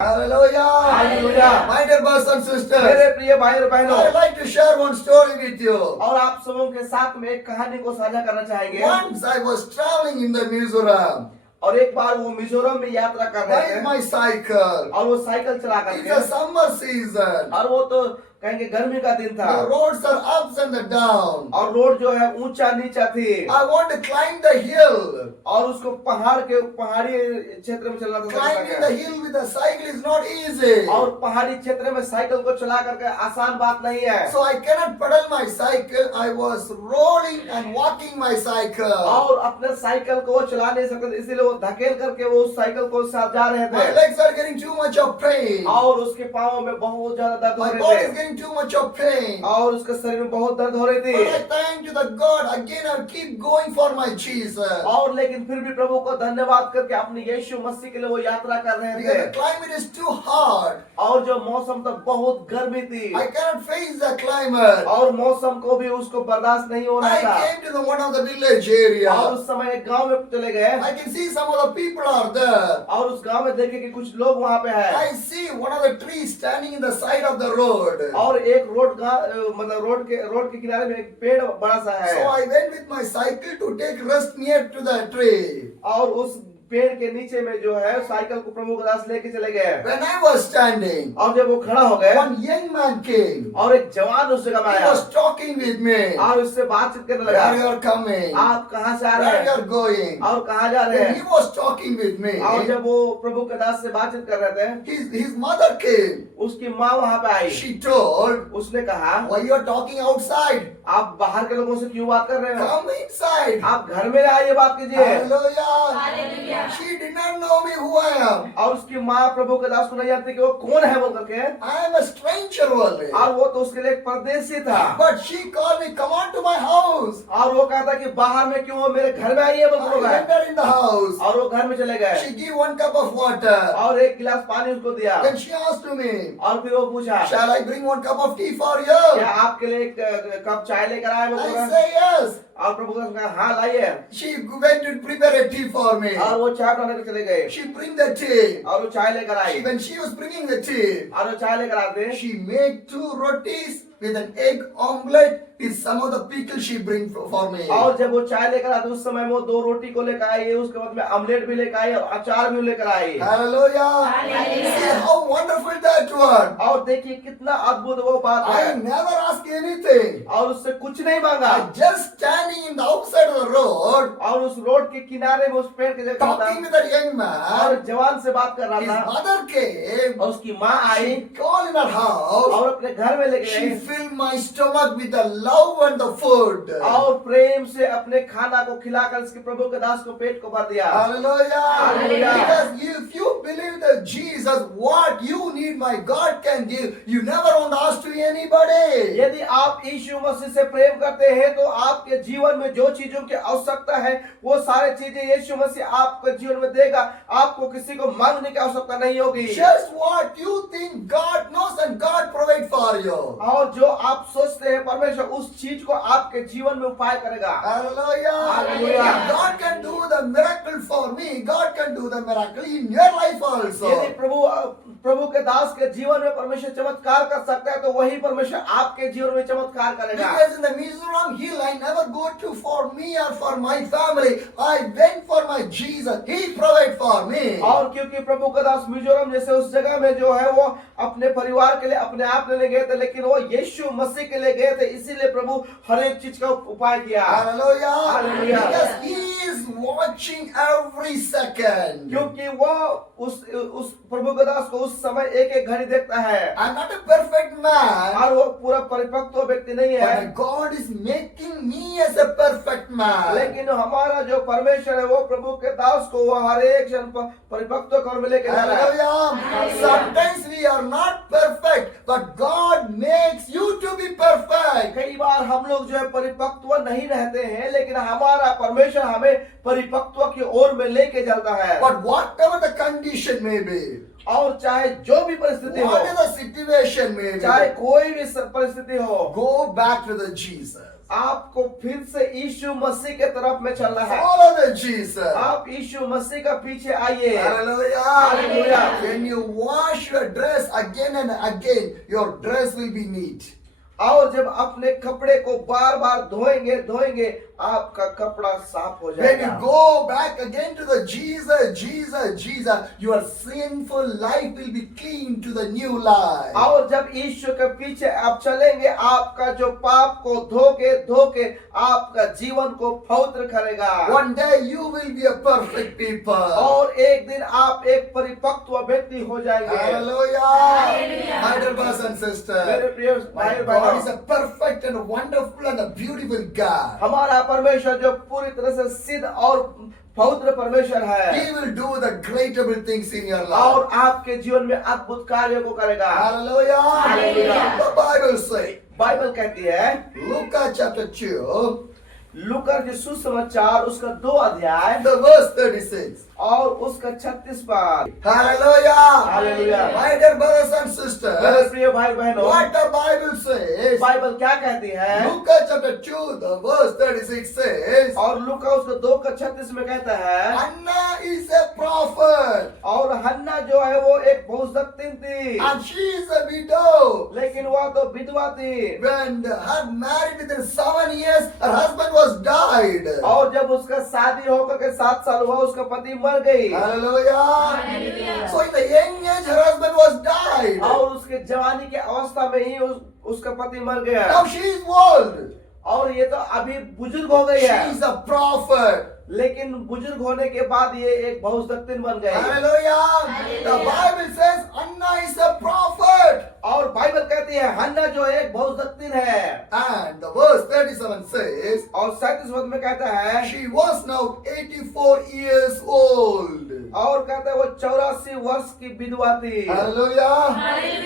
Hallelujah. Hallelujah. My dear brothers and sisters, मेरे प्रिय भाई और बहनों, I'd like to share one story with you. और आप सबों के साथ में एक कहानी को साझा करना चाहेंगे। Once I was traveling in the Mizoram और एक बार वो मिजोरम में यात्रा कर रहे by थे my cycle. और वो साइकिल चला It's करके, a summer season. और वो तो कहेंगे गर्मी का दिन था The roads are ups and the down. और रोड जो है ऊंचा नीचा थी I want to climb the hill. और उसको पहाड़ी क्षेत्र में चलना Climbing the था hill with a cycle is not easy. और पहाड़ी क्षेत्र में साइकिल को चला करके आसान बात नहीं है। So I cannot pedal my cycle. I was rolling and walking my cycle. और अपने साइकिल को वो चला नहीं सकते, इसीलिए वो धकेल करके वो उस साइकिल को साथ जा रहे My थे legs are getting too much of pain. और उसके पाँव में बहुत ज्यादा दर्द हो My रहे body is थे getting too much of pain. और उसके शरीर में बहुत दर्द हो रही थी। But I thank to the God again. I keep going for my Jesus. और लेकिन फिर भी प्रभु को धन्यवाद करके अपने यीशु मसीह के लिए वो यात्रा कर रहे Because the थे climate is too hard. और जो मौसम तो बहुत गर्मी थी I cannot face the climate. और मौसम को भी उसको बर्दाश्त नहीं हो रहा I था came to the one of the village और area. उस समय एक गांव में चले गए I can see some of the people are there. और उस गांव में देखे कि कुछ लोग वहां पे है I see one of the trees standing in the side of the road. और एक मतलब रोड के किनारे में एक पेड़ बड़ा सा है So I went with my cycle to take rest near to the tree. और उस पेड़ के नीचे में जो है साइकिल को प्रभु के दास लेके चले गए When I was standing, और जब वो खड़ा हो गए one young man came. और एक जवान उस जगह में He आया was talking with me. और उससे बातचीत करने Where लगा, you are coming? आप कहाँ से आ रहे Where you हैं are going? और कहाँ जा रहे When he हैं। was talking with me, और जब वो प्रभु के दास से बातचीत कर रहे थे his mother came. उसकी माँ वहां पे आई, She told, उसने कहा why you are talking outside? आप बाहर के लोगों से क्यों बात कर रहे हो, Come inside. आप घर में आइए बात कीजिए। Hallelujah. She did not know me who I am. और उसकी माँ प्रभु के दास को नहीं जानती कि वो कौन है बोल करके, I am a stranger only. और वो तो उसके लिए एक परदेसी था But she called me, come on to my house. और वो कहता कि बाहर में क्यों हो, मेरे घर में आइए बोल I रहा है entered in the house. और वो घर में चले गए She gave one cup of water. और एक गिलास पानी उसको दिया Then she asked to me, और फिर वो पूछा shall I bring one cup of tea for क्या you? आपके लिए एक कप चाय लेकर आए बोल I रहा है say yes. और प्रभु के दास ने कहा हाँ लाइए She went to prepare a tea for me. और वो चाय बनाने के चले गए She bring the tea. और वो चाय लेकर आई When she was bringing the tea, और वो चाय लेकर आते she made 2 rotis with an egg omelette with some of the pickle she bring for me. और जब वो चाय लेकर आते उस समय वो 2 रोटी को लेकर आई, उसके बाद में ऑमलेट भी लेकर आई और अचार भी लेकर आई Hallelujah. See how wonderful that was. और देखिए कितना अद्भुत वो बात I है never asked anything. और उससे कुछ नहीं मांगा I just standing in the outside of the road, और उस रोड के किनारे में उस पेड़ के जगह talking with that young और man. जवान से बात कर His रहा था mother came. और उसकी माँ आई She called in her house. और अपने घर में लेके She गई filled my stomach with the love and the food. और प्रेम से अपने खाना को खिलाकर इसके प्रभु के दास को पेट को भर दिया। Hallelujah. Hallelujah. Because if you believe that Jesus, what you need, my God can give. You never want to ask to anybody. यदि आप यीशु मसीह से प्रेम करते हैं तो आपके जीवन में जो चीजों की आवश्यकता है वो सारे चीजें यीशु मसीह आपके जीवन में देगा, आपको किसी को मांगने की आवश्यकता नहीं होगी। Just what you think God knows and God provide for you. और जो आप सोचते हैं परमेश्वर उस चीज को आपके जीवन में उपाय करेगा। Hallelujah. Hallelujah. If God can do the miracle for me, God can do the miracle in your life also. यदि प्रभु के दास के जीवन में परमेश्वर चमत्कार कर सकता है तो वही परमेश्वर आपके जीवन में चमत्कार करेगा। Because in the Mizoram hill, I never go to for me or for my family. I went for my Jesus. He provide for me. और क्योंकि प्रभु का दास मिजोरम जैसे उस जगह में जो है वो अपने परिवार के लिए अपने आप लेने गए थे, लेकिन वो यीशु मसीह के लिए गए थे, इसीलिए प्रभु हर एक चीज का उपाय किया। Hallelujah. Hallelujah. Because He is watching every second. क्योंकि वो उस प्रभु के दास को उस समय एक एक घड़ी देखता है I'm not a perfect man, और वो पूरा परिपक्व व्यक्ति नहीं है, but God is making me as a perfect man. लेकिन हमारा जो परमेश्वर है वो प्रभु के दास को वो हर एक क्षण परिपक्व कर में लेके जा रहा है। Hallelujah. Sometimes we are not perfect, but God makes you to be perfect. कई बार हम लोग जो है परिपक्व नहीं रहते हैं, लेकिन हमारा परमेश्वर हमें परिपक्व की ओर में लेके चलता है। But whatever the condition may be, और चाहे जो भी परिस्थिति हो, whatever the situation may be, चाहे कोई भी परिस्थिति हो, go back to the Jesus. आपको फिर से यीशु मसीह के तरफ में चलना है। Follow the Jesus. आप यीशु मसीह का पीछे आइए। Hallelujah. Hallelujah. When you wash your dress again and again, your dress will be neat. और जब अपने कपड़े को बार बार धोएंगे आपका कपड़ा साफ हो When you जाएगा। go back again to the Jesus, your sinful life will be clean to the new life. और जब यीशु के पीछे आप चलेंगे, आपका जो पाप को धोके आपका जीवन को पवित्र करेगा। One day you will be a perfect people. और एक दिन आप एक परिपक्व व्यक्ति हो जाएंगे। Hallelujah. My dear brothers and sisters, मेरे प्रिय भाई my बहनों, God is a perfect and wonderful and a beautiful God. हमारा परमेश्वर जो पूरी तरह से सिद्ध और पवित्र परमेश्वर है, He will do the greatable things in your और life. आपके जीवन में अद्भुत कार्यों को करेगा। Hallelujah. Hallelujah. The Bible says, Bible कहती है, Luke chapter 2, लूका के सुसमाचार उसका 2 अध्याय the verse 36. और उसका 36 पद। Hallelujah. Hallelujah. My dear brothers and मेरे sisters, प्रिय भाई बहनों, what the Bible says, Bible क्या कहती है? Luke chapter 2, the verse 36 says, और लूका उसका 2 का 36 में कहता है, Anna is a prophet और हन्ना जो है वो एक भविष्यवक्ता थी, and she is a widow. लेकिन वह तो विधवा थी। When her married within 7 years, her husband was died. और जब उसका शादी होकर के 7 साल हुआ, उसका पति मर गई। Hallelujah. So in the young age, her husband was died. और उसके जवानी के अवस्था में ही उसका पति मर गया। Now she is old. और ये तो अभी बुजुर्ग हो गई She है, is a prophet. लेकिन बुजुर्ग होने के बाद ये एक भविष्यवक्ता बन गई। Hallelujah. The Bible says Anna is a prophet. और बाइबल कहती है हन्ना जो एक भविष्यवक्ता है। And the verse 37 says, और 37 पद में कहता है, she was now 84 years old. और कहता है वो 84 वर्ष की विधवा थी। Hallelujah.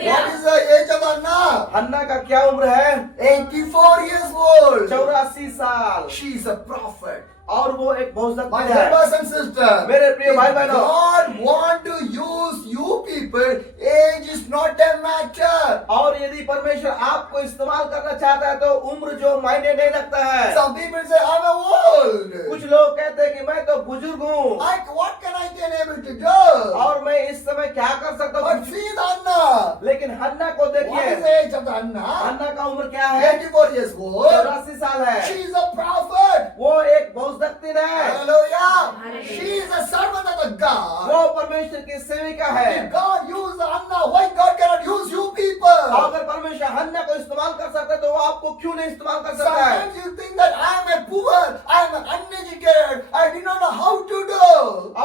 What is the age of Anna? हन्ना का क्या उम्र है? 84 years old. 84 साल। She is a prophet. और वो एक भविष्यवक्ता My dear है। brothers and sisters, मेरे प्रिय if भाई बहनों, God want to use you people, age is not a matter. और यदि परमेश्वर आपको इस्तेमाल करना चाहता है तो उम्र जो मायने नहीं रखता है। Some people say, I'm old. कुछ लोग कहते हैं कि मैं तो बुजुर्ग हूँ What can I can able to do? और मैं इस समय क्या कर सकता But हूँ। see the Anna. लेकिन हन्ना को What is देखिए, the age of the Anna? हन्ना का उम्र क्या है? 84 years old. 84 साल है। She is a prophet. वो एक भविष्यवक्ता है। Hallelujah. She is a servant of the God. वो परमेश्वर की सेविका है। If God use Anna, why God cannot use you people? अगर परमेश्वर हन्ना को इस्तेमाल कर सकता है तो वो आपको क्यों नहीं इस्तेमाल कर सकता है? Sometimes you think that I am a poor, I am an uneducated, I do not know how to do.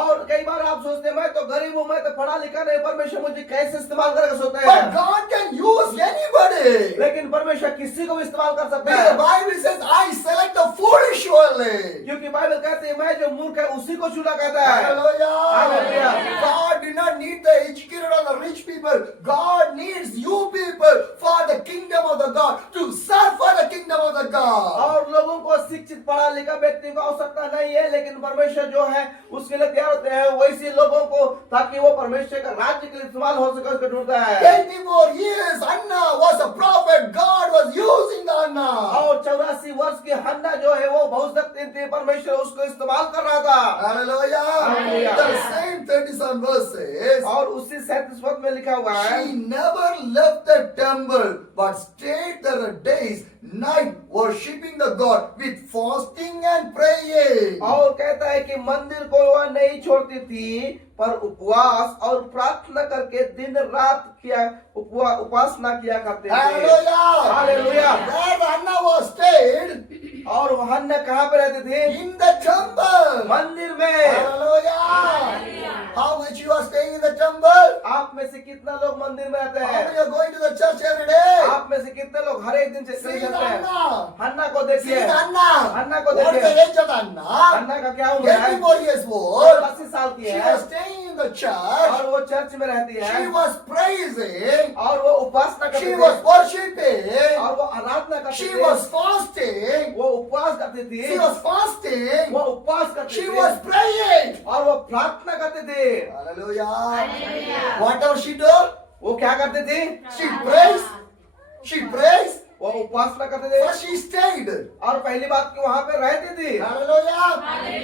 और कई बार आप सोचते हैं मैं तो गरीब हूँ, मैं तो पढ़ा लिखा नहीं, परमेश्वर मुझे कैसे इस्तेमाल करेगा सोचते But हैं। God can use anybody. लेकिन परमेश्वर किसी को भी इस्तेमाल कर सकता Because the है, Bible says, I select the foolish only. क्योंकि बाइबल कहती है मैं जो मूर्ख है उसी को चुना कहता है। Hallelujah. Hallelujah. God did not need the educated or the rich people. God needs you people for the kingdom of the God, to serve for the kingdom of the God. और लोगों को शिक्षित पढ़ा लिखा व्यक्ति को आवश्यकता नहीं है, लेकिन परमेश्वर जो है उसके लिए तैयार होते हैं वैसे लोगों को, ताकि वो परमेश्वर का राज्य के लिए इस्तेमाल हो सके, उसको ढूंढता है। 84 years, Anna was a prophet. God was using Anna. और 84 वर्ष की हन्ना जो है वो भविष्यवक्ता थी, परमेश्वर उसको इस्तेमाल कर रहा था। Hallelujah. Hallelujah. The same 37 verses. और उसी 37 पद में लिखा हुआ है, She never left the temple, but stayed there days, night, worshipping the God with fasting and praying. और कहता है कि मंदिर को वह नहीं छोड़ती थी, पर उपवास और प्रार्थना करके दिन रात किया उपासना किया करते थे। Hallelujah. Hallelujah. Where Anna was stayed? और वह हन्ना कहाँ पे रहते थे? In the temple. मंदिर में। Hallelujah. How much you are staying in the temple? आप में से कितना लोग मंदिर में रहते How हैं? many are going to the church every day? आप में से कितने लोग हर एक दिन से See चलते हैं? Anna. हन्ना को See देखिए, Anna. हन्ना को What is देखिए। the age of Anna? हन्ना का क्या उम्र है? 84 years old. 84 साल की She है was staying in the church. और वो चर्च में रहती है She was praising. और वो उपासना करती She थी was worshiping. और वो आराधना करती She थी। was fasting. वो उपवास करती थी, She was fasting. वो उपवास करती She थी was praying. और वो प्रार्थना करते थे। Hallelujah. Whatever she did, वो क्या करते थे? she prays. She prays. वो उपासना करते थे First she stayed. और पहली बात कि वहां पे रहती थी। Hallelujah.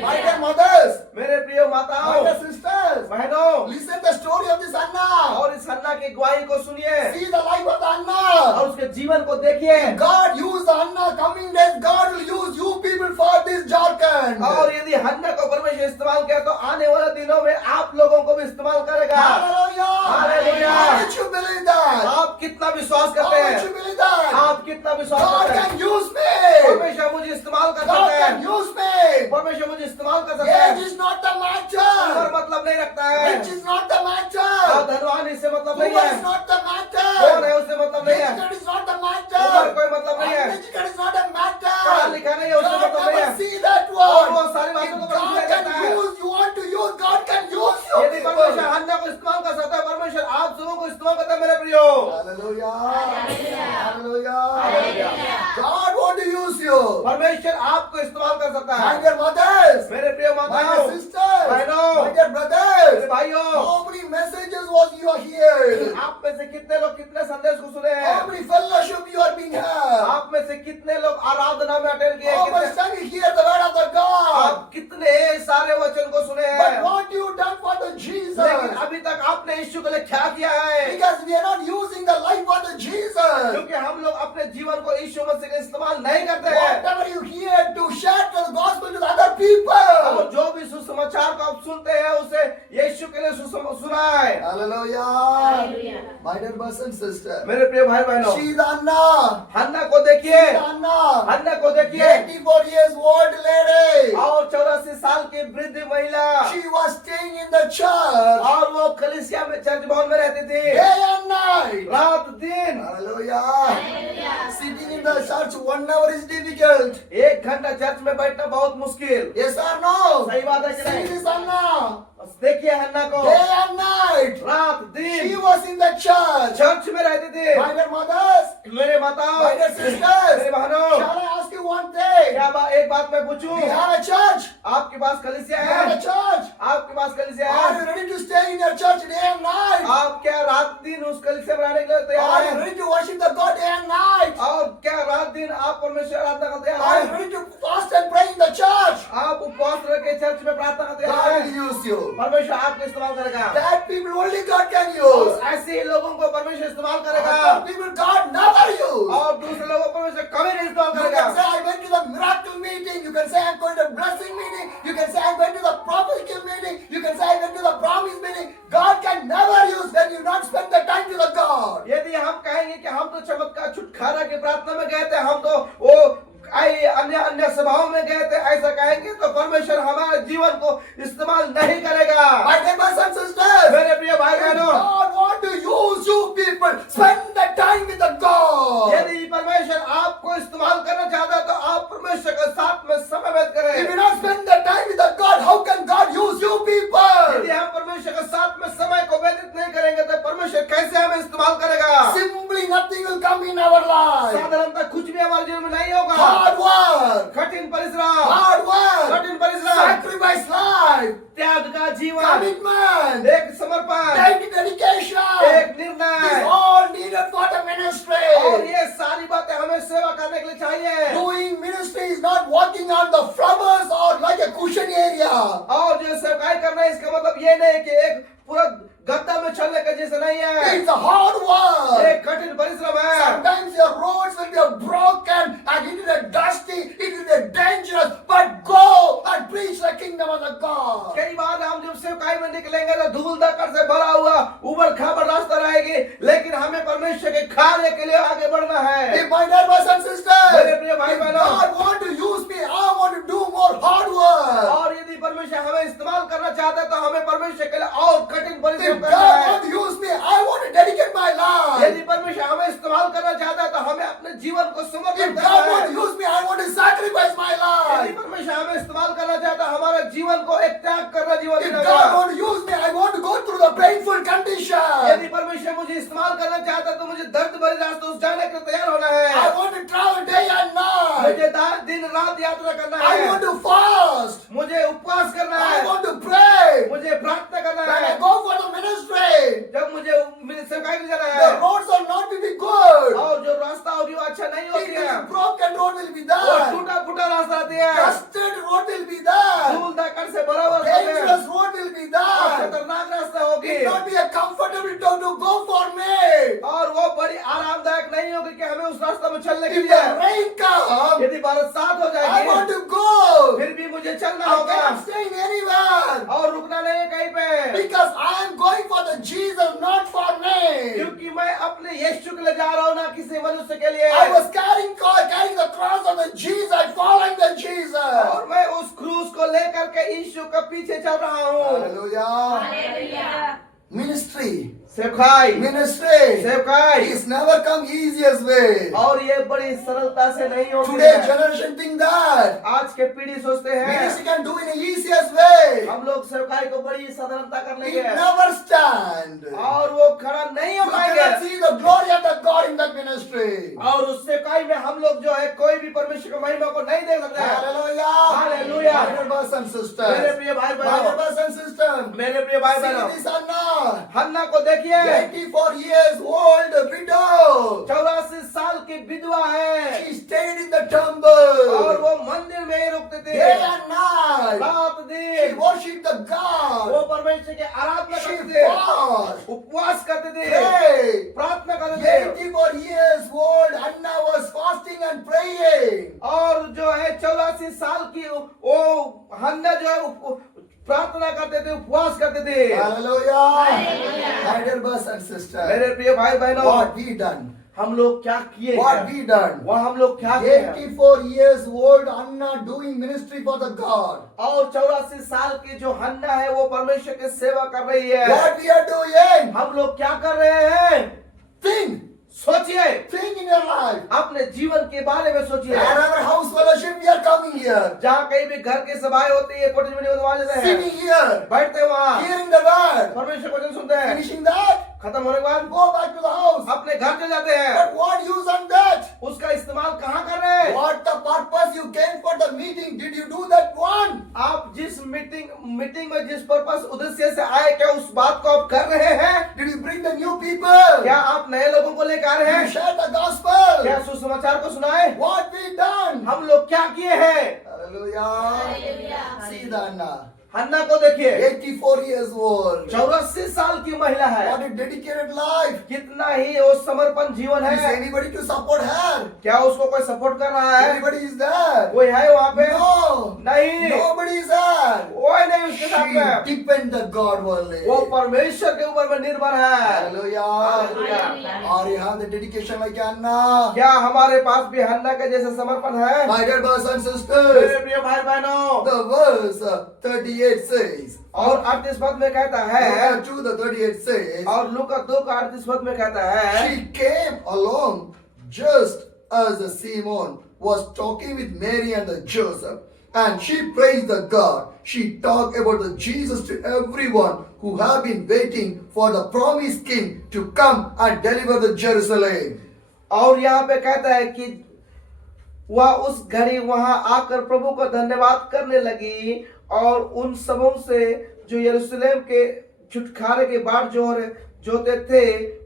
My dear mothers, मेरे प्रिय my माताओं dear sisters, बहनों, listen the story of this Anna. और इस हन्ना की गवाही को सुनिए See the life of the और Anna. उसके जीवन को देखिए। God used the Anna coming days. God will use you people for this Jharkhand. और यदि हन्ना को परमेश्वर इस्तेमाल किया तो आने वाले दिनों में आप लोगों को भी इस्तेमाल करेगा। Hallelujah. Hallelujah. How much you believe that? आप कितना विश्वास How करते much हैं? you believe that? आप कितना विश्वास God करते हैं? can use me. परमेश्वर मुझे इस्तेमाल कर God सकता can है। use me. परमेश्वर मुझे इस्तेमाल कर सकता है। Age is not the उम्र matter. मतलब नहीं रखता है। Rich is not the और matter. धनवान इससे मतलब Poor नहीं है। is not the कौन matter. है उससे मतलब नहीं है। Educated is not the उम्र matter. कोई मतलब नहीं है। Uneducated is not the पढ़ा matter. लिखा नहीं है उससे God मतलब नहीं never है। see that और वो one. सारी If बातों को God परमेश्वर can देखता है। use, you want to use, God can use you यदि परमेश्वर people. हन्ना को इस्तेमाल कर सकता है, परमेश्वर आप सबों को इस्तेमाल करता है मेरे प्रियो। Hallelujah. Hallelujah. Hallelujah. God want to use you. परमेश्वर आपको इस्तेमाल कर सकता My है। dear mothers, मेरे प्रिय my माताओं, dear sisters, बहनों, my dear मेरे brothers, भाइयों, how many messages was you heard? आप में से कितने लोग कितने संदेश को सुने हैं? How many fellowship you are being had? आप में से कितने लोग आराधना में अटेंड किए? How much time you hear the word of the God? आप कितने सारे वचन को सुने हैं? But what you done for the Jesus? लेकिन अभी तक आपने यीशु के लिए क्या किया है? Because we are not using the life of the Jesus. क्योंकि हम लोग अपने जीवन को यीशु मसीह का इस्तेमाल नहीं करते हैं। Whatever you hear to share the gospel to the other people. और जो भी सुसमाचार को आप सुनते हैं उसे यीशु के लिए सुनाए। Hallelujah. My dear brothers and sisters. मेरे प्रिय भाई बहनों, She is Anna. हन्ना को देखिए, Anna. हन्ना को देखिए 84 years old lady. और 84 साल की वृद्ध महिला She was staying in the church और वो कलीसिया में चर्च भवन में रहती थी day and night. रात दिन। Hallelujah. Sitting in the church 1 hour is difficult. 1 घंटा चर्च में बैठना बहुत मुश्किल। Yes or no? सही बात है कि See नहीं? this Anna. बस देखिए हन्ना को Day and night. रात She दिन was in the church. Church में रहती थी। My dear mothers, मेरे माताओं, my dear sisters, मेरे बहनों, shall I ask you one thing? क्या एक बात मैं पूछूं? We have a church. आपके पास कलीसिया We have है? a church. आपके पास कलीसिया Are you है? ready to stay in your church day and night? आप क्या रात दिन उस कलीसिया में रहने के लिए Are तैयार you हैं? ready to worship the God day and night? और क्या रात दिन आप परमेश्वर आराधना करते Are you हैं? ready to fast and pray in the church? आप उपवास रख के चर्च में प्रार्थना करते God will हैं? use you. परमेश्वर आपको इस्तेमाल करेगा। That people only God can use. ऐसे ही लोगों को परमेश्वर इस्तेमाल करेगा Other people God never use. और दूसरे लोगों को परमेश्वर कभी नहीं इस्तेमाल You करेगा। can say I went to the miracle meeting. You can say I'm going to blessing meeting. You can say I went to the prophetic meeting. You can say I went to the promise meeting. God can never use when you not spend the time to the God. यदि हम कहेंगे कि हम तो चमत्कार छुटकारा की प्रार्थना में गए थे, हम तो वो अन्य अन्य सभाओं में गए थे, ऐसा कहेंगे तो परमेश्वर हमारे जीवन को इस्तेमाल नहीं करेगा। My dear brothers and sisters, मेरे प्रिय भाई बहनों, God want to use you people. Spend the time with the God. यदि परमेश्वर आपको इस्तेमाल करना चाहता है तो आप परमेश्वर के साथ में समय व्यतीत If you करें। not spend the time with the God, how can God use you people? यदि हम परमेश्वर के साथ में समय को व्यतीत नहीं करेंगे तो परमेश्वर कैसे हमें इस्तेमाल करेगा? Simply nothing will come in our life. साधारणतः कुछ भी हमारे जीवन में नहीं होगा। Hard work. कठिन परिश्रम, Hard work. कठिन परिश्रम, Sacrifice life. त्याग का जीवन, Commitment. एक समर्पण, Time dedication. एक This निर्णय, all needed for the और ministry. ये सारी बातें हमें सेवा करने के लिए चाहिए। Doing ministry is not walking on the flowers or like a cushion area. और जो सेवकाई करना है इसका मतलब ये नहीं कि एक पूरा गद्दा में चलने का जैसा नहीं है। It's a hard work. एक कठिन परिश्रम है। Sometimes your roads will be broken and it will be dusty, it will be dangerous, but go and preach the kingdom of the God. कई बार हम जब सेवकाई में निकलेंगे तो धूल धक्कड़ से भरा हुआ उबड़ खाबड़ रास्ता रहेगी, लेकिन हमें परमेश्वर के कार्य के लिए आगे बढ़ना है। If my dear brothers and sisters, मेरे प्रिय भाई if बहनों, God want to use me, I want to do more hard work. और यदि परमेश्वर हमें इस्तेमाल करना चाहता है तो हमें परमेश्वर के लिए और कठिन परिश्रम If करना God है। want to use me, I want to dedicate my life. यदि परमेश्वर हमें इस्तेमाल करना चाहता है तो हमें अपने जीवन को समर्पित If करना God want है। to use me, I want to sacrifice my यदि life. परमेश्वर हमें इस्तेमाल करना चाहता है हमारे जीवन को एक त्याग करना जीवन If जीना God होगा। want to use me, I want to go through the painful condition. यदि परमेश्वर मुझे इस्तेमाल करना चाहता है तो मुझे दर्द भरे रास्ते उस जाने के लिए तैयार होना I है। want to travel day and night. मुझे दिन रात यात्रा करना I है। want to fast. मुझे उपवास करना I है। want to pray. मुझे प्रार्थना करना When I है। go for the ministry, जब मुझे सेवकाई में जाना the है roads will not be good. और जो रास्ता होगी वो अच्छा नहीं broken road will be वो there. टूटा फूटा रास्ता रहती है, Crusted road will be there. धूल धक्कड़ से भरा हुआ रास्ता है, Dangerous road will be और there. खतरनाक रास्ता होगी, It will not be a comfortable to go for me. और वो बड़ी आरामदायक नहीं होगी कि हमें उस रास्ते में चलने के If लिए। the rain comes, यदि बरसात हो I जाएगी, want to go. फिर भी मुझे चलना I होगा cannot stay in anywhere. और रुकना नहीं है कहीं पे, Because I am going for the Jesus, not for me. क्योंकि मैं अपने यीशु के लिए जा रहा हूँ, ना किसी मनुष्य के लिए। I was carrying the cross of the Jesus, following the Jesus. और मैं उस क्रूस को लेकर के यीशु के पीछे चल रहा हूँ। Hallelujah. Ministry. सेवकाई, Ministry. सेवकाई, It's never come easiest way. और ये बड़ी सरलता से नहीं होती Today's है। generation think that आज के पीढ़ी सोचते हैं ministry can do in the easiest way. हम लोग सेवकाई को बड़ी साधारणता कर It लेंगे never stand. You और वो खड़ा नहीं हो cannot पाएंगे, see the glory of the God in that ministry. और उस सेवकाई में हम लोग जो है कोई भी परमेश्वर की महिमा को नहीं देख सकते हैं। Hallelujah. Hallelujah. My dear brothers and मेरे sisters. प्रिय भाई My dear बहनों, brothers and sisters. मेरे प्रिय भाई बहनों, See this Anna. हन्ना को देखिए, 84 years old widow. 84 साल की विधवा है, She stayed in the और temple वो मंदिर में ही रुकते थे day and night. रात She दिन। worshipped the वो God. परमेश्वर की आराधना She करते थे, fast, उपवास करते थे, prayed. प्रार्थना करते थे, 84 years old Anna was fasting and praying. और जो है 84 साल की वो हन्ना जो है प्रार्थना करते थे, उपवास करते थे। Hallelujah. My dear brothers and sisters. मेरे प्रिय भाई बहनों, What we done? हम लोग क्या किए What हैं? we done? वह हम लोग क्या किए हैं? 84 years old Anna doing ministry for the God. और 84 साल की जो हन्ना है वो परमेश्वर की सेवा कर रही है। What we are doing? हम लोग क्या कर रहे हैं? Think. सोचिए, Think in your life. अपने जीवन के बारे में सोचिए। Wherever house fellowship we are coming here. जहाँ कहीं भी घर की सभाएं होती है, कोठी में वहाँ जाते हैं, Sitting here. बैठते हैं वहाँ, Hearing the word. परमेश्वर को वचन सुनते हैं, Finishing that. खत्म होने के बाद Go back to the house. अपने घर चले जाते हैं। But what use on that? उसका इस्तेमाल कहाँ कर रहे हैं? What the purpose you came for the meeting? Did you do that one? आप जिस मीटिंग में जिस पर्पस उद्देश्य से आए, क्या उस बात को आप कर रहे हैं? Did you bring the new people? क्या आप नए लोगों को लेकर आ रहे Did you हैं? share the gospel? क्या सुसमाचार को सुनाए? What we done? हम लोग क्या किए हैं? Hallelujah. See the Anna. हन्ना को देखिए, 84 years old. 84 साल की महिला है। What a dedicated life. कितना ही वो समर्पण जीवन Is है। anybody to support her? क्या उसको कोई सपोर्ट कर रहा है? Everybody is there. कोई है वहाँ पे? No. नहीं, Nobody is there. कोई नहीं उसके साथ में। She depend the God only. वो परमेश्वर के ऊपर में निर्भर है। Hallelujah. Hallelujah. Or you have the dedication like Anna. क्या हमारे पास भी हन्ना के जैसे समर्पण है? My dear brothers and मेरे sisters, प्रिय भाई बहनों, the verse 38 says, और 38 पद में कहता है, Luke 2 the 38 says, और लूका 2 का 38 पद में कहता है, she came along just as the Simon was talking with Mary and the Joseph, and she praised the God. She talked about the Jesus to everyone who have been waiting for the promised king to come and deliver the Jerusalem. और यहाँ पे कहता है कि वह उस घड़ी वहां आकर प्रभु का धन्यवाद करने लगी और उन सबों से जो यरूशलेम के छुटकारे के बाट जोते थे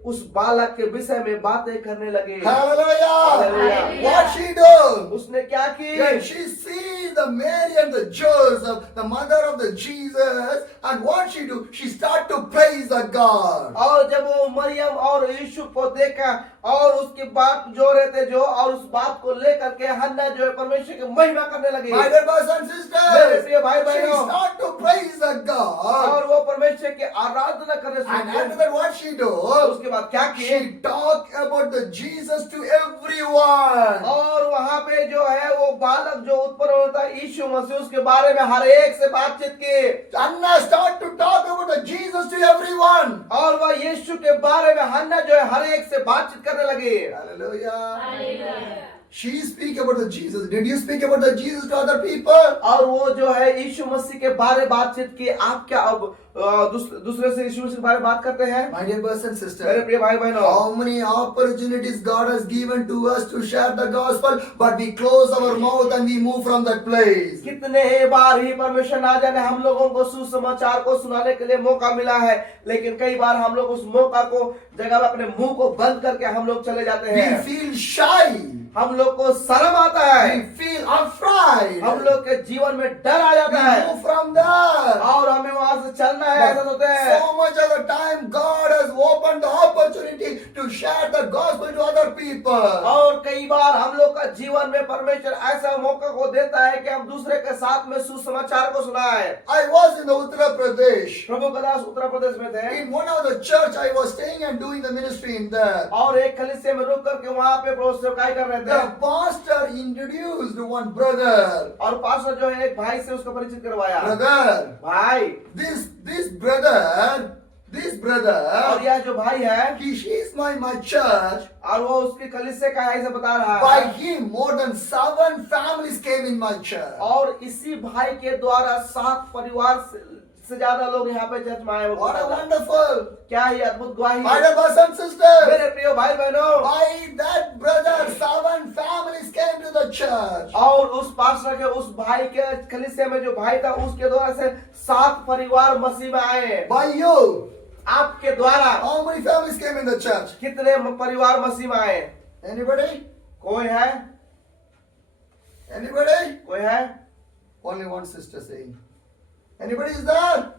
उस बालक के विषय में बातें करने लगे। Hallelujah! Hallelujah. What she do? उसने क्या की? When she sees the Mary and the Joseph, the mother of the Jesus, and what she do? She start to praise the God. और जब वो मरियम और यीशु को देखा और उसकी बात जो रहे थे जो और उस बात को लेकर के हन्ना जो है परमेश्वर की महिमा करने लगी। My dear brothers and मेरे sisters, प्रिय भाई she बहनों, start to praise the God. और वो परमेश्वर की आराधना करने And से after that, what she do? उसके बाद क्या की? She talk about the Jesus to everyone. और वहाँ पे जो है वो बालक जो उत्पन्न होता है यीशु मसीह उसके बारे में हर एक से बातचीत की। Anna start to talk about the Jesus to everyone. और वह यीशु के बारे में हन्ना जो है हर एक से बातचीत करने लगी। Hallelujah. She speak about the Jesus. Did you speak about the Jesus to other people? और वो जो है यीशु मसीह के बारे बातचीत की। आप क्या अब दूसरे से यीशु मसीह के बारे में बात करते हैं। My dear brothers and मेरे sisters, प्रिय भाई बहनों, how many opportunities God has given to us to share the gospel, but we close our mouth and we move from that place. कितने बार ही परमेश्वर ना जाने हम लोगों को सुसमाचार को सुनाने के लिए मौका मिला है, लेकिन कई बार हम लोग उस मौका को जगह में अपने मुंह को बंद करके हम लोग चले जाते We हैं। feel shy. हम लोग को शर्म आता है, We feel afraid. हम लोग के जीवन में डर आ जाता We है move from there. और हमें वहां से चलना है, ऐसा सोचते हैं। So much of the time God has opened the opportunity to share the gospel to other people. और कई बार हम लोग का जीवन में परमेश्वर ऐसा मौका को देता है कि हम दूसरे के साथ में सुसमाचार को सुनाए। I was in the Uttar Pradesh. प्रभु का दास उत्तर प्रदेश में थे In one of the church I was staying and doing the ministry in there. और एक कलीसिया में रुक करके वहां पे प्रभु सेवकाई कर रहे थे The pastor introduced one brother. और पास्टर जो है एक भाई से उसका परिचित करवाया। Brother, भाई, this brother, और यह जो भाई है he is my church. और वो उसके कलीसिया का ऐसे बता रहा By है him, more than 7 families came in my church. और इसी भाई के द्वारा 7 परिवार से ज्यादा लोग यहाँ पे चर्च में आए। वो What a बताता है। wonderful! क्या ही अद्भुत गवाही My है। dear brothers and sisters, मेरे प्रिय भाई बहनों, by that brother, 7 families came to the church. और उस पास्टर के उस भाई के कलीसिया में जो भाई था उसके द्वारा से 7 परिवार मसीह में आए। By you, आपके द्वारा how many families came in the church? कितने परिवार मसीह में आए? Anybody? कोई है? Anybody? कोई है? Only one sister saying. Anybody is there?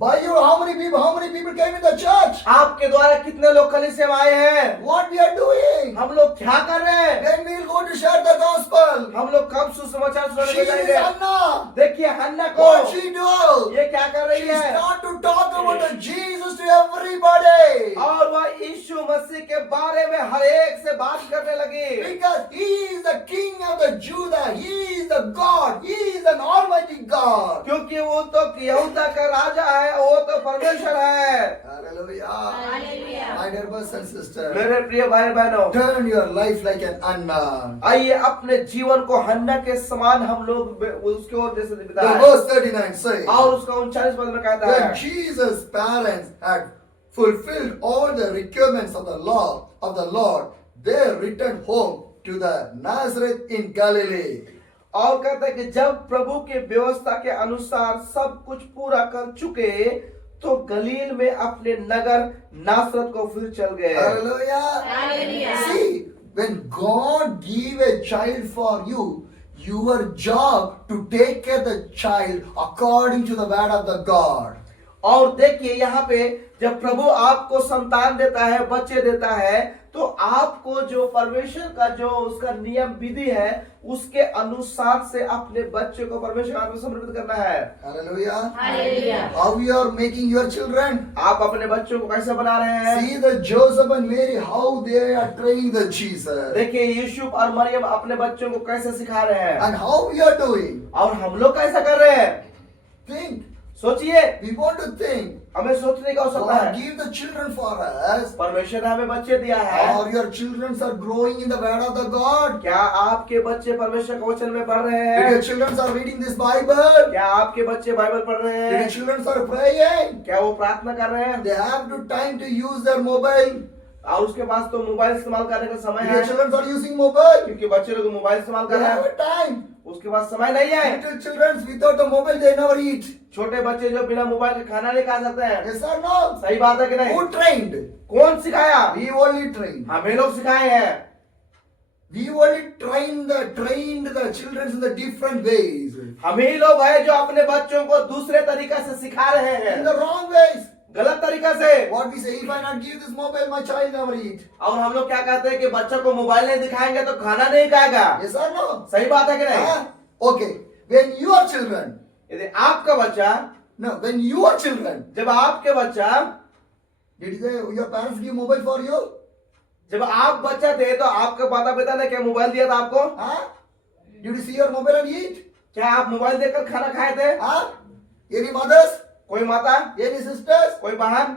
By you, how many people came in the church? आपके द्वारा कितने लोग कलीसिया में आए हैं? What we are doing? हम लोग क्या कर रहे हैं? Then we will go to share the gospel. हम लोग कब सुसमाचार सुनाने She के is जाएंगे? Anna. देखिए हन्ना को What she do? ये क्या कर रही She है? start to talk about the Jesus to everybody. और वह यीशु मसीह के बारे में हर एक से बात करने लगी Because he is the king of the Judah. He is the God. He is an almighty God. क्योंकि वो तो यहूदा का राजा है, वो तो परमेश्वर है। Hallelujah. Hallelujah. My dear brothers and sisters, मेरे प्रिय भाई बहनों, turn your life like an Anna. आइए अपने जीवन को हन्ना के समान हम लोग उसके ओर जैसे The बिताएं। verse 39 says, और उसका 39 पद में कहता है when Jesus' parents had fulfilled all the requirements of the law of the Lord, they returned home to the Nazareth in Galilee. और कहता है कि जब प्रभु के व्यवस्था के अनुसार सब कुछ पूरा कर चुके तो गलील में अपने नगर नासरत को फिर चल गए। Hallelujah. Hallelujah. See, when God give a child for you, your job to take care of the child according to the word of the God. और देखिए यहाँ पे जब प्रभु आपको संतान देता है, बच्चे देता है, तो आपको जो परमेश्वर का जो उसका नियम विधि है उसके अनुसार से अपने बच्चे को परमेश्वर के हाथ में समर्पित करना है। Hallelujah. Hallelujah. How you are making your children? आप अपने बच्चों को कैसे बना रहे हैं? See the Joseph and Mary, how they are training the Jesus. देखिए यूसुफ और मरियम अपने बच्चों को कैसे सिखा रहे हैं And how we are doing? और हम लोग कैसा कर रहे हैं? Think. सोचिए, We want to think. हमें सोचने का आवश्यकता God है। give the children for us. परमेश्वर ने हमें बच्चे दिया है। Or your children are growing in the word of the God. क्या आपके बच्चे परमेश्वर के वचन में पढ़ रहे Did हैं? your children are reading this Bible? क्या आपके बच्चे बाइबल पढ़ रहे Did your हैं? children are praying? क्या वो प्रार्थना कर रहे हैं? They have to time to use their mobile. और उसके पास तो मोबाइल इस्तेमाल करने का समय Did your है, children are using mobile? क्योंकि बच्चे लोग मोबाइल इस्तेमाल They कर रहे have हैं, a time. उसके पास समय नहीं है। Little children without the mobile they never eat. छोटे बच्चे जो बिना मोबाइल के खाना नहीं खा सकते हैं। Yes or no? सही बात है कि नहीं? Who trained? कौन सिखाया? We only trained. हमें लोग सिखाए हैं। We only trained the children in the different ways. हम ही लोग हैं जो अपने बच्चों को दूसरे तरीका से सिखा रहे In हैं, the wrong ways. गलत तरीका से। What we say, if I not give this mobile, my child never eat. और हम लोग क्या कहते हैं कि बच्चों को मोबाइल नहीं दिखाएंगे तो खाना नहीं खाएगा। Yes or no? सही बात है कि नहीं? Huh? Okay. When your children, यदि आपका बच्चा, no, when your children, जब आपके बच्चा, did your parents give mobile for you? जब आप बच्चा थे तो आपके माता पिता ने क्या मोबाइल दिया था आपको? Huh? Did you see your mobile and eat? क्या आप मोबाइल देकर खाना खाए थे? Huh? Any mothers? कोई माता, Any sisters? कोई बहन,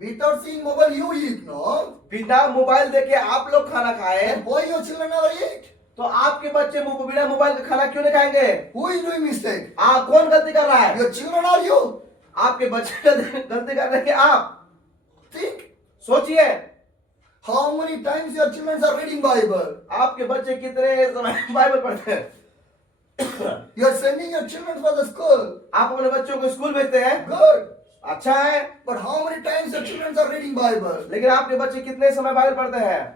Without seeing mobile, you eat, no? बिना मोबाइल देके आप लोग खाना खाए And why your children never eat? तो आपके बच्चे बिना मोबाइल का खाना क्यों नहीं खाएंगे? Who is doing mistake? आप कौन गलती कर रहा है? Your children or you? आपके बच्चे गलती कर रहे हैं कि आप? Think. सोचिए, How many times your children are reading Bible? आपके बच्चे कितने समय बाइबल पढ़ते हैं? You are sending your children for the school. आप अपने बच्चों को स्कूल भेजते हैं, Good. अच्छा है, But how many times your children are reading Bible? लेकिन आपके बच्चे कितने समय बाइबल पढ़ते हैं?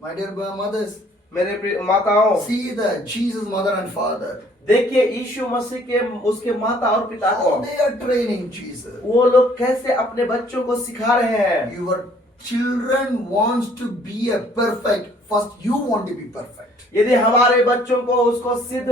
My dear mothers, मेरे प्रिय माताओं, see the Jesus mother and father. देखिए यीशु मसीह के उसके माता और पिता को, How they are training Jesus. वो लोग कैसे अपने बच्चों को सिखा रहे हैं। Your children wants to be a perfect. First, you want to be perfect. यदि हमारे बच्चों को उसको सिद्ध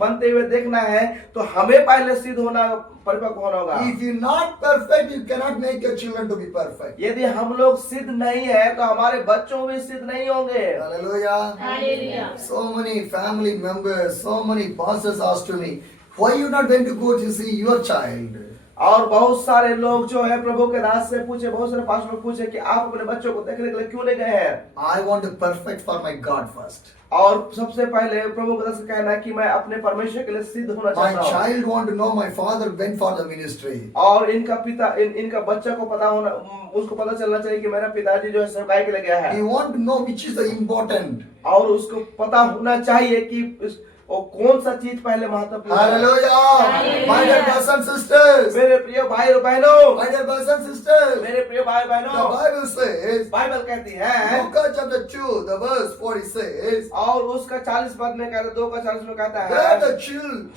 बनते हुए देखना है तो हमें पहले सिद्ध होना, परिपक्व होना होगा। If you're not perfect, you cannot make your children to be perfect. यदि हम लोग सिद्ध नहीं है तो हमारे बच्चों भी सिद्ध नहीं होंगे। Hallelujah. Hallelujah. So many family members, so many pastors asked to me, why you not went to go to see your child? और बहुत सारे लोग जो है प्रभु के दास से पूछे, बहुत सारे पास्टर पूछे कि आप अपने बच्चों को देखने के लिए क्यों नहीं गए हैं? I want to perfect for my God first. और सबसे पहले प्रभु के दास का कहना है कि मैं अपने परमेश्वर के लिए सिद्ध होना My चाहता हूँ। child want to know my father went for the ministry. और इनका पिता इनका बच्चा को पता होना, उसको पता चलना चाहिए कि मेरा पिताजी जो है सेवकाई के लिए गया है। He want to know which is the important. और उसको पता होना चाहिए कि वो कौन सा चीज पहले महत्वपूर्ण है। Hallelujah. My dear brothers and sisters. मेरे प्रिय भाई और बहनों, My dear brothers and sisters. मेरे प्रिय भाई The बहनों, Bible says, बाइबल कहती है, Luke chapter 2, the verse 40 says, और उसका 40 पद में कहता है, 2 का 40 में कहता that है, the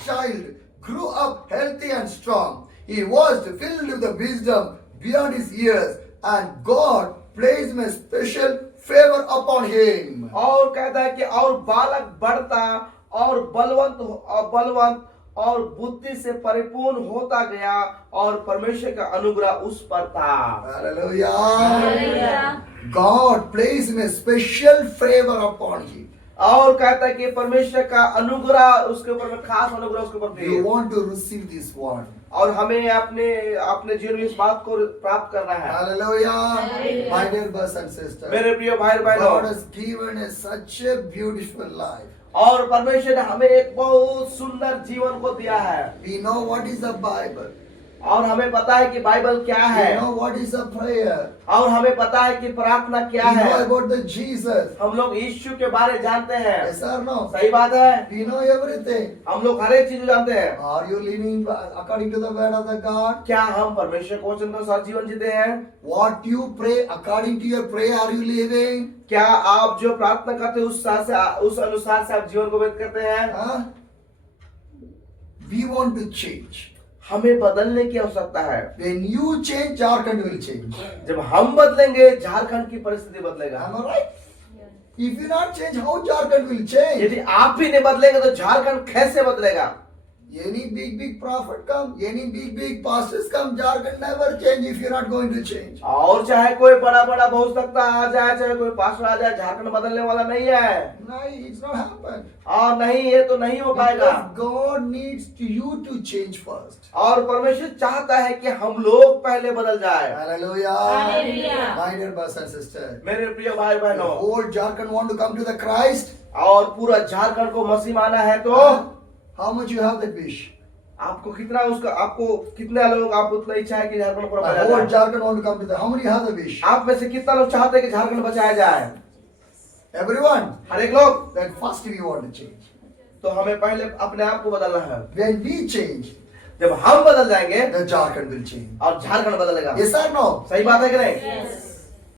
child grew up healthy and strong. He was filled with the wisdom beyond his years, and God placed a special favor upon him. और कहता है कि और बालक बढ़ता और बलवंत और बुद्धि से परिपूर्ण होता गया और परमेश्वर का अनुग्रह उस पर था। Hallelujah. Hallelujah. God placed a special favor upon him. और कहता है कि परमेश्वर का अनुग्रह उसके ऊपर में, खास अनुग्रह उसके ऊपर You भी, want to receive this one. और हमें अपने जीवन में इस बात को प्राप्त करना है। Hallelujah. My dear brothers and sisters. मेरे प्रिय भाई God बहनों, has given us such a beautiful life. और परमेश्वर ने हमें एक बहुत सुंदर जीवन को दिया है, We know what is the Bible. और हमें पता है कि बाइबल क्या We है, know what is the prayer. और हमें पता है कि प्रार्थना क्या We know है। about the Jesus. हम लोग यीशु के बारे जानते हैं, Yes or no? सही बात है, We know everything. हम लोग हर एक चीज जानते हैं। Are you living according to the word of the God? क्या हम परमेश्वर के वचन के अनुसार जीवन जीते हैं? What you pray according to your prayer, are you living? क्या आप जो प्रार्थना करते हैं उस अनुसार से आप जीवन को व्यतीत करते हैं? Huh? We want to change. हमें बदलने की आवश्यकता है। When you change, Jharkhand will change. जब हम बदलेंगे झारखंड की परिस्थिति बदलेगा। Am I right? If you not change, how Jharkhand will change? यदि आप भी नहीं बदलेंगे तो झारखंड कैसे बदलेगा? Any big prophet come, any big pastors come, Jharkhand never change if you're not going to change. और चाहे कोई बड़ा भविष्यवक्ता आ जाए, चाहे कोई पास्टर आ जाए, झारखंड बदलने वाला नहीं है। No, it's not happen. और नहीं, ये तो नहीं हो पाएगा। Because God needs you to change first. और परमेश्वर चाहता है कि हम लोग पहले बदल जाए। Hallelujah. Hallelujah. My dear brothers and sisters. मेरे प्रिय भाई The बहनों, whole Jharkhand want to come to the Christ. और पूरा झारखंड को मसीह माना है तो How much you have that wish? आपको कितने लोग, आप उतना इच्छा है कि झारखंड पूरा The बचाया whole जाए? Jharkhand want to come to the. How many have the wish? आप में से कितना लोग चाहते हैं कि झारखंड बचाया जाए? Everyone. हर एक लोग। Then first we want to change. तो हमें पहले अपने आप को बदलना है। When we change, जब हम बदल जाएंगे the Jharkhand will change. और झारखंड बदलेगा। Yes or no? सही बात है कि नहीं? Yes.